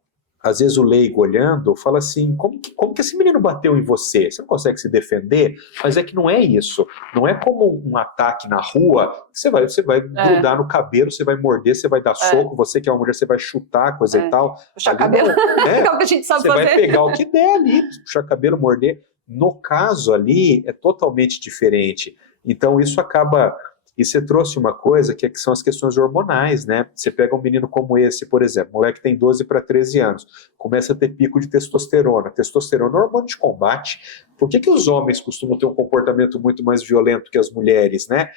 às vezes o leigo olhando fala assim, como que esse menino bateu em você? Você não consegue se defender? Mas é que não é isso. Não é como um ataque na rua, que você vai grudar no cabelo, você vai morder, você vai dar soco, você que é uma mulher, você vai chutar, coisa e tal. Puxar cabelo, é o que a gente sabe fazer. Você vai pegar o que der ali, puxar cabelo, morder. No caso ali, é totalmente diferente. Então, isso acaba... E você trouxe uma coisa que são as questões hormonais, né? Você pega um menino como esse, por exemplo, moleque tem 12 para 13 anos, começa a ter pico de testosterona. Testosterona é um hormônio de combate. Por que os homens costumam ter um comportamento muito mais violento que as mulheres, né?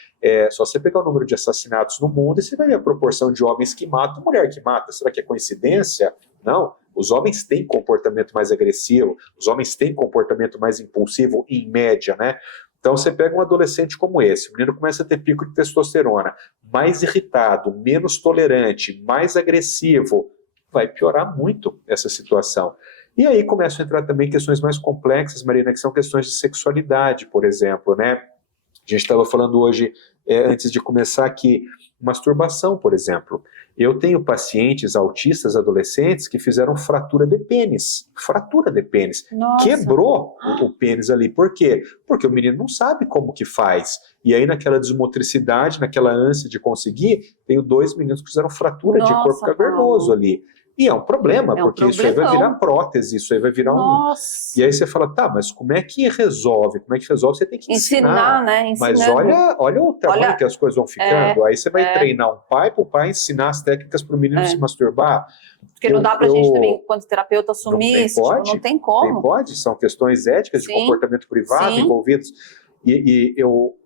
Só você pegar o número de assassinatos no mundo e você vai ver a proporção de homens que matam, mulher que mata. Será que é coincidência? Não. Os homens têm comportamento mais agressivo, os homens têm comportamento mais impulsivo, em média, né? Então você pega um adolescente como esse, o menino começa a ter pico de testosterona, mais irritado, menos tolerante, mais agressivo, vai piorar muito essa situação. E aí começam a entrar também questões mais complexas, Marina, que são questões de sexualidade, por exemplo, né? A gente estava falando hoje, antes de começar aqui, masturbação, por exemplo. Eu tenho pacientes autistas adolescentes que fizeram fratura de pênis. Fratura de pênis. Nossa. Quebrou o pênis ali. Por quê? Porque o menino não sabe como que faz. E aí naquela desmotricidade, naquela ânsia de conseguir, tenho 2 meninos que fizeram fratura de corpo cavernoso ali. E é um problema, porque isso aí vai virar prótese, isso aí vai virar E aí você fala, tá, mas como é que resolve? Como é que resolve? Você tem que ensinar. Né? Mas olha o tamanho que as coisas vão ficando. Aí você vai treinar um pai para o pai ensinar as técnicas para o menino se masturbar. Porque não dá pra gente também, enquanto terapeuta, assumir isso. Não tem como. Nem pode, são questões éticas de comportamento privado envolvidos.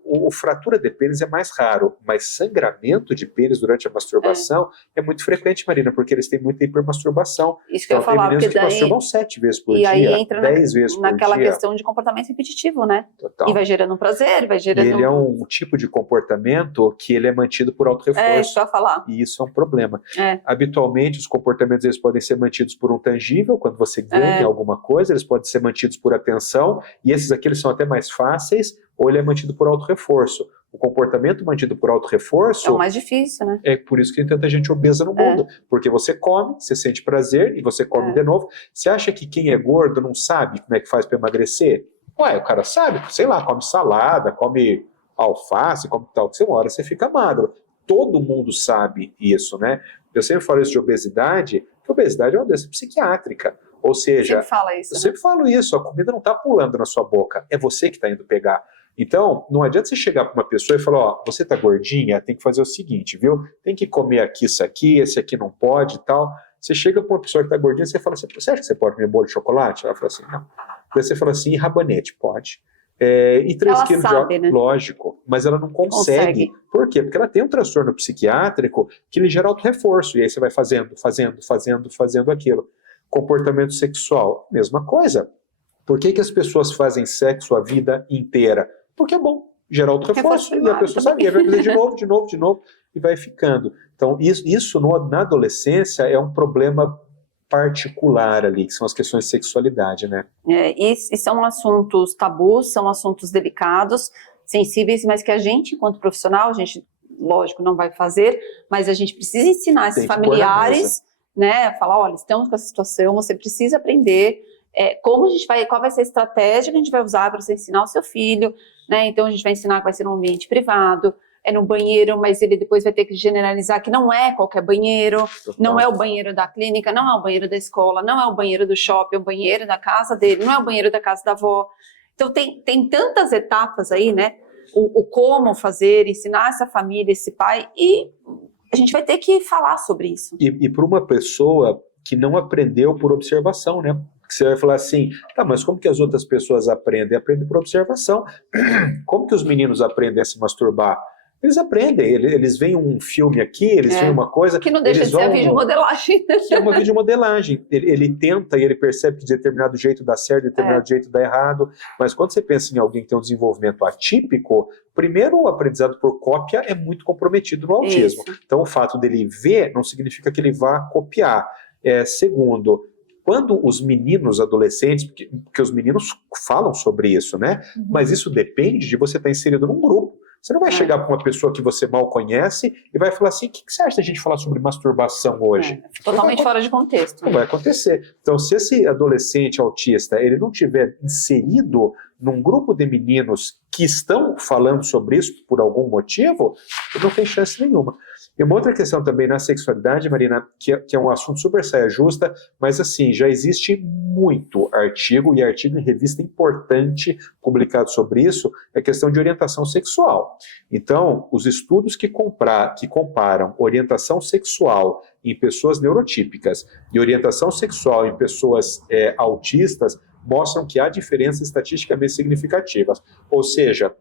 O fratura de pênis é mais raro, mas sangramento de pênis durante a masturbação é muito frequente, Marina, porque eles têm muita hipermasturbação. Isso que eu ia falar, porque daí... masturbam 7 vezes por dia, aí entra 10 vezes por dia. Naquela questão de comportamento repetitivo, né? Total. E vai gerando um prazer, vai gerando... Ele é um tipo de comportamento que ele é mantido por auto-reforço. Isso que eu ia falar. E isso é um problema. Habitualmente, os comportamentos eles podem ser mantidos por um tangível, quando você ganha alguma coisa, eles podem ser mantidos por atenção, e esses aqui eles são até mais fáceis, ou ele é mantido por auto-reforço. O comportamento mantido por auto-reforço... É o mais difícil, né? É por isso que tem tanta gente obesa no mundo. Porque você come, você sente prazer, e você come de novo. Você acha que quem é gordo não sabe como é que faz para emagrecer? Ué, o cara sabe, sei lá, come salada, come alface, come tal, que uma hora você fica magro. Todo mundo sabe isso, né? Eu sempre falo isso de obesidade, que obesidade é uma doença psiquiátrica. Ou seja, sempre fala isso, eu sempre falo isso, a comida não está pulando na sua boca, é você que está indo pegar. Então, não adianta você chegar para uma pessoa e falar, ó, você tá gordinha, tem que fazer o seguinte, viu? Tem que comer aqui isso aqui, esse aqui não pode e tal. Você chega para uma pessoa que tá gordinha e você fala assim, você acha que você pode comer bolo de chocolate? Ela fala assim, não. Daí você fala assim, rabanete, pode. E 3 ela quilos sabe, de né? Lógico, mas ela não consegue. Por quê? Porque ela tem um transtorno psiquiátrico que lhe gera auto-reforço, e aí você vai fazendo aquilo. Comportamento sexual, mesma coisa. Por que as pessoas fazem sexo a vida inteira? Porque é bom. gera outro reforço, e a pessoa sabe, vai fazer de novo, e vai ficando. Então, isso na adolescência é um problema particular ali, que são as questões de sexualidade, né? E são assuntos tabus, são assuntos delicados, sensíveis, mas que a gente, enquanto profissional, a gente, lógico, não vai fazer, mas a gente precisa ensinar esses familiares, né? Falar, olha, estamos com essa situação, você precisa aprender como a gente vai, qual vai ser a estratégia que a gente vai usar para você ensinar o seu filho, né? Então a gente vai ensinar que vai ser num ambiente privado, no banheiro, mas ele depois vai ter que generalizar que não é qualquer banheiro, não é o banheiro da clínica, não é o banheiro da escola, não é o banheiro do shopping, é o banheiro da casa dele, não é o banheiro da casa da avó. Então tem tantas etapas aí, né? O como fazer, ensinar essa família, esse pai, e a gente vai ter que falar sobre isso. E para uma pessoa que não aprendeu por observação, né? Você vai falar assim, tá, mas como que as outras pessoas aprendem? Aprendem por observação. Como que os meninos aprendem a se masturbar? Eles aprendem, eles veem um filme aqui, eles veem uma coisa... Que não deixa de ser a videomodelagem. Que é uma videomodelagem. Ele tenta e ele percebe que de determinado jeito dá certo, de determinado jeito dá errado. Mas quando você pensa em alguém que tem um desenvolvimento atípico, primeiro o aprendizado por cópia é muito comprometido no autismo. Isso. Então o fato dele ver não significa que ele vá copiar. Segundo, quando os meninos adolescentes, porque os meninos falam sobre isso, né? Uhum. Mas isso depende de você estar inserido num grupo. Você não vai chegar para uma pessoa que você mal conhece e vai falar assim, o que você acha da gente falar sobre masturbação hoje? Totalmente fora de contexto. Não vai acontecer. Então, se esse adolescente autista ele não tiver inserido num grupo de meninos que estão falando sobre isso por algum motivo, ele não tem chance nenhuma. E uma outra questão também na sexualidade, Marina, que é um assunto super saia justa, mas assim, já existe muito artigo, e artigo em revista importante publicado sobre isso, é a questão de orientação sexual. Então, os estudos que comparam orientação sexual em pessoas neurotípicas e orientação sexual em pessoas autistas mostram que há diferenças estatisticamente significativas. Ou seja,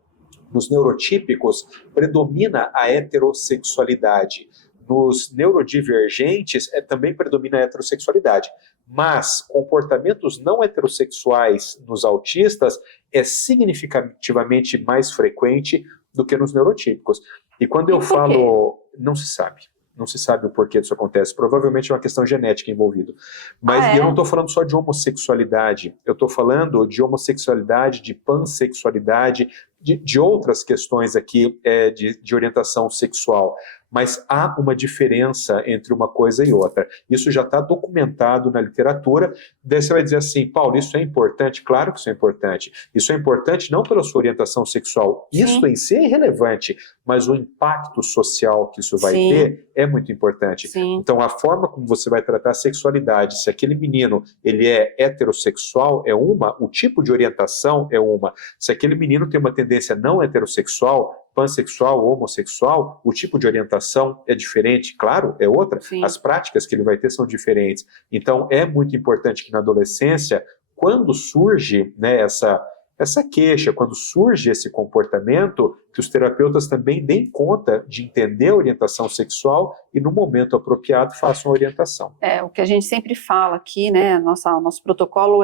nos neurotípicos predomina a heterossexualidade. Nos neurodivergentes também predomina a heterossexualidade. Mas comportamentos não heterossexuais nos autistas é significativamente mais frequente do que nos neurotípicos. E quando eu falo, não se sabe. Não se sabe o porquê disso acontece. Provavelmente é uma questão genética envolvida. Mas eu não estou falando só de homossexualidade. Eu estou falando de homossexualidade, de pansexualidade, de outras questões aqui de orientação sexual. Mas há uma diferença entre uma coisa e outra. Isso já está documentado na literatura. Daí você vai dizer assim, Paulo, isso é importante? Claro que isso é importante. Isso é importante não pela sua orientação sexual. Sim. Isso em si é irrelevante, mas o impacto social que isso vai ter é muito importante. Sim. Então, a forma como você vai tratar a sexualidade, se aquele menino ele é heterossexual, é uma, o tipo de orientação é uma. Se aquele menino tem uma tendência não heterossexual, pansexual ou homossexual, o tipo de orientação é diferente, claro, é outra. Sim. As práticas que ele vai ter são diferentes. Então, é muito importante que na adolescência, quando surge, né, essa queixa, quando surge esse comportamento, que os terapeutas também deem conta de entender a orientação sexual e, no momento apropriado, façam a orientação. O que a gente sempre fala aqui, né, nosso protocolo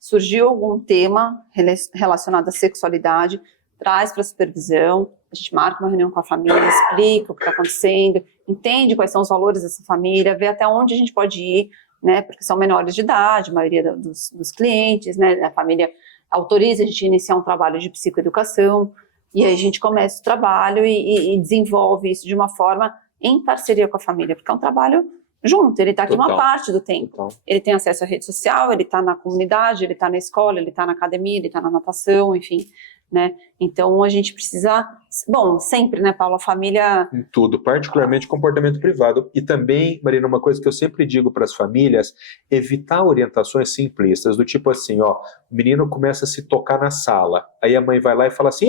surgiu algum tema relacionado à sexualidade, traz para a supervisão, a gente marca uma reunião com a família, explica o que está acontecendo, entende quais são os valores dessa família, vê até onde a gente pode ir, né, porque são menores de idade, a maioria dos clientes, né, a família autoriza a gente iniciar um trabalho de psicoeducação, e aí a gente começa o trabalho e desenvolve isso de uma forma em parceria com a família, porque é um trabalho junto, ele está aqui uma parte do tempo. Total. Ele tem acesso à rede social, ele está na comunidade, ele está na escola, ele está na academia, ele está na natação, enfim, né? Então a gente precisa, sempre, né, Paulo, a família... Em tudo, particularmente comportamento privado. E também, Marina, uma coisa que eu sempre digo para as famílias, evitar orientações simplistas, do tipo assim, o menino começa a se tocar na sala, aí a mãe vai lá e fala assim,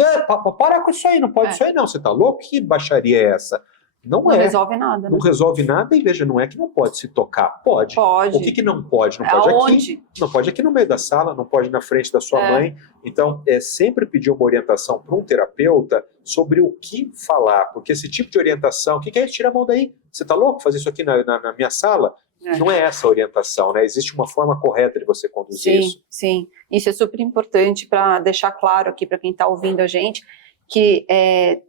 para com isso aí, não pode isso aí não, você tá louco? Que baixaria é essa? Não resolve nada. Não resolve nada e veja, não é que não pode se tocar. Pode. Pode. O que não pode? Não pode aqui. Não pode aqui no meio da sala, não pode na frente da sua mãe. Então, sempre pedir uma orientação para um terapeuta sobre o que falar. Porque esse tipo de orientação, o que é isso? Tira a mão daí. Você tá louco fazer isso aqui na minha sala? Não é essa a orientação, né? Existe uma forma correta de você conduzir isso. Sim. Isso é super importante para deixar claro aqui para quem está ouvindo a gente, que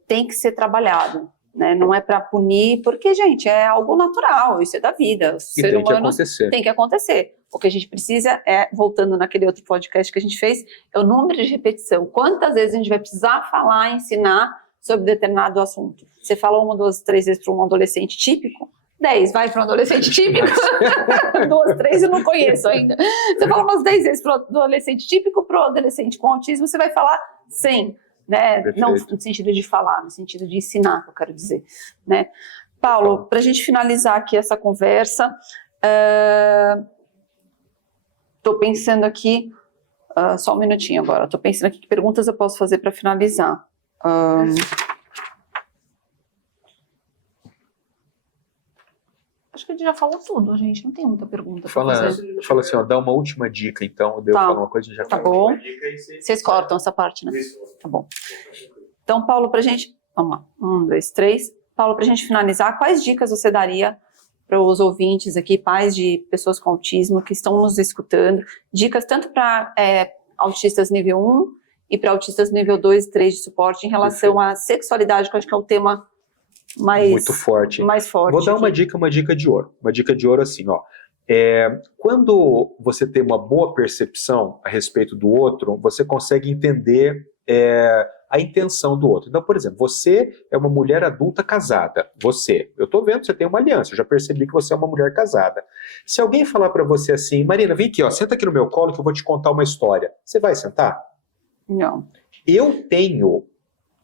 tem que ser trabalhado, né? Não é para punir, porque, gente, é algo natural, isso é da vida. O ser humano tem que acontecer. O que a gente precisa voltando naquele outro podcast que a gente fez, é o número de repetição. Quantas vezes a gente vai precisar falar, ensinar sobre determinado assunto? Você fala 1, 2, 3 vezes para um adolescente típico, 10 vai para um adolescente típico, 2, 3 eu não conheço ainda. Você fala umas 10 vezes para o adolescente típico, para o adolescente com autismo, você vai falar 100, né? Não no sentido de falar, no sentido de ensinar, que eu quero dizer, né? Paulo, para a gente finalizar aqui essa conversa, estou pensando aqui, só um minutinho agora, estou pensando aqui que perguntas eu posso fazer para finalizar. Acho que a gente já falou tudo, gente. Não tem muita pergunta para fazer. Fala assim, ó, dá uma última dica, então. Eu falo uma coisa e já tá bom. Vocês cortam essa parte, né? Tá bom. Então, Paulo, pra gente... Vamos lá. 1, 2, 3. Paulo, pra gente finalizar, quais dicas você daria para os ouvintes aqui, pais de pessoas com autismo que estão nos escutando? Dicas tanto para autistas nível 1 e para autistas nível 2 e 3 de suporte em relação à sexualidade, que eu acho que é o tema muito forte. Mais forte. Vou dar uma dica de ouro. Uma dica de ouro assim, ó. Quando você tem uma boa percepção a respeito do outro, você consegue entender a intenção do outro. Então, por exemplo, você é uma mulher adulta casada. Eu estou vendo que você tem uma aliança, eu já percebi que você é uma mulher casada. Se alguém falar para você assim, Marina, vem aqui, ó, senta aqui no meu colo que eu vou te contar uma história. Você vai sentar? Não. Eu tenho...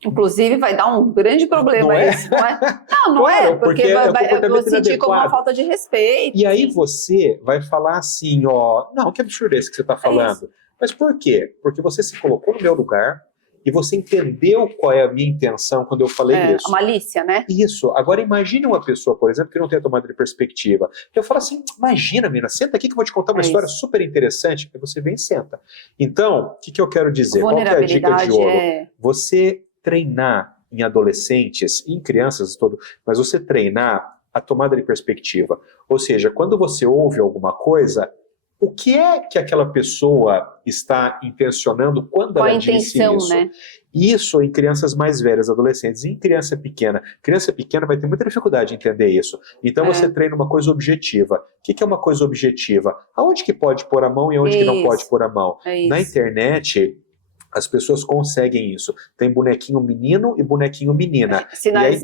Inclusive, vai dar um grande problema isso, não é? Não claro, é, porque vai sentir como uma falta de respeito. E aí você vai falar assim, ó, não, que absurdo é esse que você está falando. Mas por quê? Porque você se colocou no meu lugar e você entendeu qual é a minha intenção quando eu falei isso. A malícia, né? Isso. Agora imagine uma pessoa, por exemplo, que não tem a tomada de perspectiva. Eu falo assim, imagina, menina, senta aqui que eu vou te contar uma história super interessante. Aí você vem e senta. Então, o que eu quero dizer? Qual que é a dica de ouro? Você treinar em adolescentes, em crianças todo, mas você treinar a tomada de perspectiva. Ou seja, quando você ouve alguma coisa, o que é que aquela pessoa está intencionando quando ela disse isso? Né? Isso em crianças mais velhas, adolescentes, em criança pequena. Criança pequena vai ter muita dificuldade em entender isso. Então você treina uma coisa objetiva. O que é uma coisa objetiva? Aonde que pode pôr a mão e aonde que não pode pôr a mão? Na internet... As pessoas conseguem isso. Tem bonequinho menino e bonequinho menina. Sinais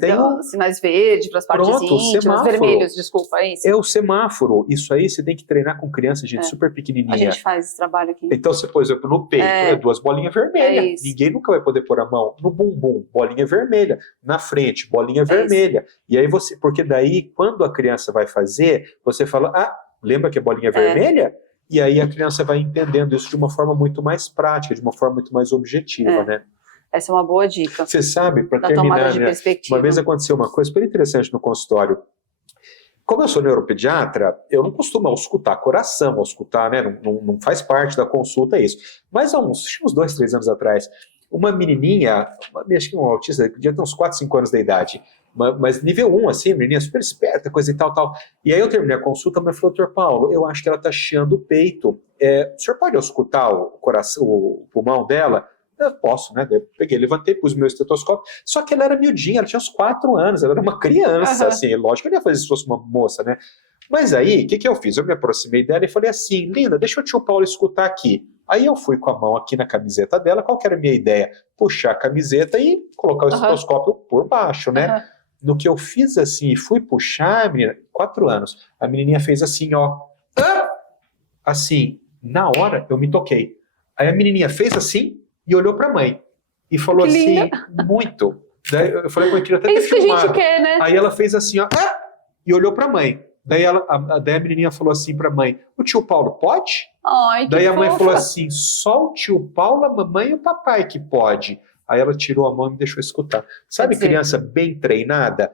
verdes para as partes íntimas, vermelhos, desculpa, é isso. É o semáforo. Isso aí você tem que treinar com criança, gente, super pequenininha. A gente faz esse trabalho aqui. Então você, por exemplo, no peito, 2 bolinhas vermelhas. Ninguém nunca vai poder pôr a mão. No bumbum, bolinha vermelha. Na frente, bolinha vermelha. E aí você, porque daí, quando a criança vai fazer, você fala, lembra que é bolinha vermelha? E aí a criança vai entendendo isso de uma forma muito mais prática, de uma forma muito mais objetiva, né? Essa é uma boa dica. Você sabe, para terminar, né, uma vez aconteceu uma coisa super interessante no consultório. Como eu sou neuropediatra, eu não costumo auscultar coração, auscultar, né? Não faz parte da consulta isso. Mas há uns 2, 3 anos atrás, uma menininha, acho que um autista, devia ter uns 4, 5 anos de idade, mas nível 1, assim, menina super esperta, coisa e tal. E aí eu terminei a consulta, mas falou, doutor Paulo, eu acho que ela está chiando o peito. O senhor pode auscultar o coração, o pulmão dela? Eu posso, né? Eu peguei, levantei, pus meu estetoscópio. Só que ela era miudinha, ela tinha uns 4 anos, ela era uma criança, assim, lógico que eu não ia fazer se fosse uma moça, né? Mas aí, o que eu fiz? Eu me aproximei dela e falei assim, linda, deixa o tio Paulo escutar aqui. Aí eu fui com a mão aqui na camiseta dela, qual que era a minha ideia? Puxar a camiseta e colocar o estetoscópio por baixo, né? No que eu fiz assim e fui puxar, menina, 4 anos, a menininha fez assim, ó. Assim, na hora eu me toquei. Aí a menininha fez assim e olhou pra mãe. E falou assim, muito. Daí eu falei, eu queria até ter isso que a gente quer, né? Aí ela fez assim, ó, e olhou pra mãe. Daí a menininha falou assim pra mãe, o tio Paulo pode? Ai, daí a mãe falou assim, só o tio Paulo, a mamãe e o papai que pode. Aí ela tirou a mão e me deixou escutar. Sabe, criança bem treinada?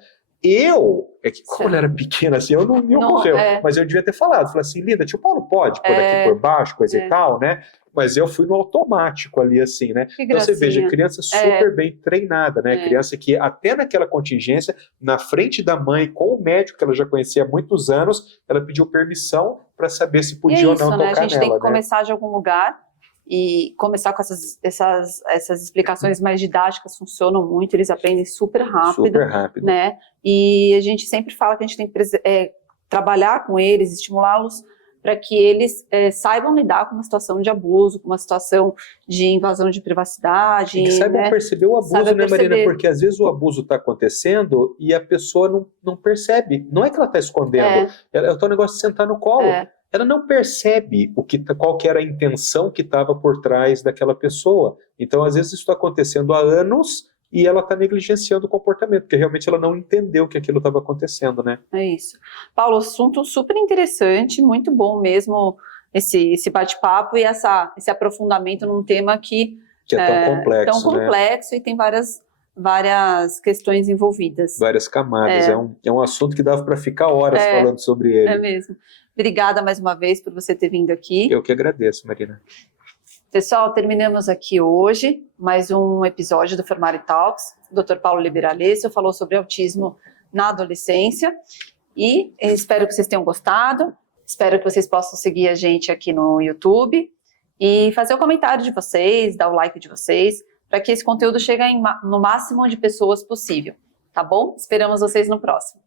Como ela era pequena assim, eu não me ocorreu, mas eu devia ter falado. Falei assim, linda, tio Paulo pode pôr aqui por baixo, coisa e tal, né? Mas eu fui no automático ali, assim, né? Então você veja, criança super bem treinada, né? Criança que até naquela contingência, na frente da mãe, com o médico que ela já conhecia há muitos anos, ela pediu permissão para saber se podia ou não tocar nela. A gente tem que começar de algum lugar. e começar com essas explicações mais didáticas funcionam muito, eles aprendem super rápido. Super rápido. Né? E a gente sempre fala que a gente tem que trabalhar com eles, estimulá-los para que eles saibam lidar com uma situação de abuso, com uma situação de invasão de privacidade. E que saibam, né, perceber o abuso, né, Marina? Porque às vezes o abuso está acontecendo e a pessoa não percebe. Não é que ela está escondendo, ela tá o negócio de sentar no colo. Ela não percebe qual que era a intenção que estava por trás daquela pessoa. Então, às vezes, isso está acontecendo há anos e ela está negligenciando o comportamento, porque realmente ela não entendeu que aquilo estava acontecendo, né? É isso. Paulo, assunto super interessante, muito bom mesmo esse bate-papo e esse aprofundamento num tema que é tão complexo, tão complexo, né? E tem várias questões envolvidas. Várias camadas. É um assunto que dava para ficar horas falando sobre ele. É mesmo. Obrigada mais uma vez por você ter vindo aqui. Eu que agradeço, Marina. Pessoal, terminamos aqui hoje mais um episódio do Formare Talks. O Dr. Paulo Liberalesso falou sobre autismo na adolescência e espero que vocês tenham gostado. Espero que vocês possam seguir a gente aqui no YouTube e fazer o comentário de vocês, dar o like de vocês, para que esse conteúdo chegue no máximo de pessoas possível, tá bom? Esperamos vocês no próximo.